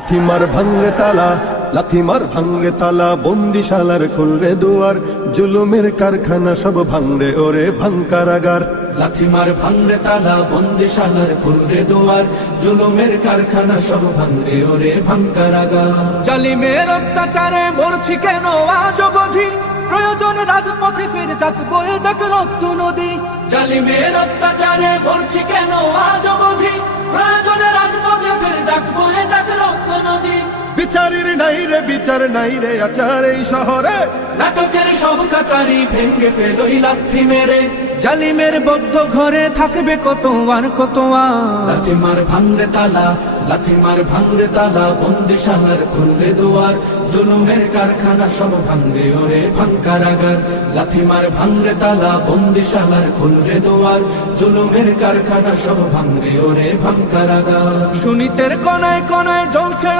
লাথিমার ভাঙরে তালা, লাথিমার ভাঙরে তালা, বন্দিশালার খুলরে দুয়ার, জুলুমের কারখানা সব ভাঙরে ওরে ভাঙকারাগার। লাথিমার ভাঙরে তালা, বন্দিশালার খুলরে দুয়ার, জুলুমের কারখানা সব ভাঙরে ওরে ভাঙকারাগার। জালিমের অত্যাচারে মরছি কেন আজ অবধি, প্রয়োজনে রাজপথে ফের যাক বয়ে যাক রক্ত নদী। জালিমের অত্যাচারে মরছি কেন আজ অবধি, প্রয়োজনে রাজপথে ফের যাক বয়ে যাক রক্ত নদী। বিচারের নাই রে, বিচার নাই রে আচার এই শহরে, নাটকের সব কাচারি ভেঙ্গে ফেলোই লাথি মেরে। জালিমের বদ্ধ ঘরে থাকবে কত আর কত আর। লাথিমার ভাঙরে তালা, লাথিমার ভাঙরে তালা, বন্দিশালার খুলরে দুয়ার, জুলুমের কারখানা সব ভাঙরে ওরে ভাঙকারাগার। লাথিমার ভাঙরে তালা, বন্দিশালার খুলরে দুয়ার, জুলুমের কারখানা সব ভাঙরে ওরে ভাঙকারাগার। সুনীতের কনায় কনায় জ্বলছে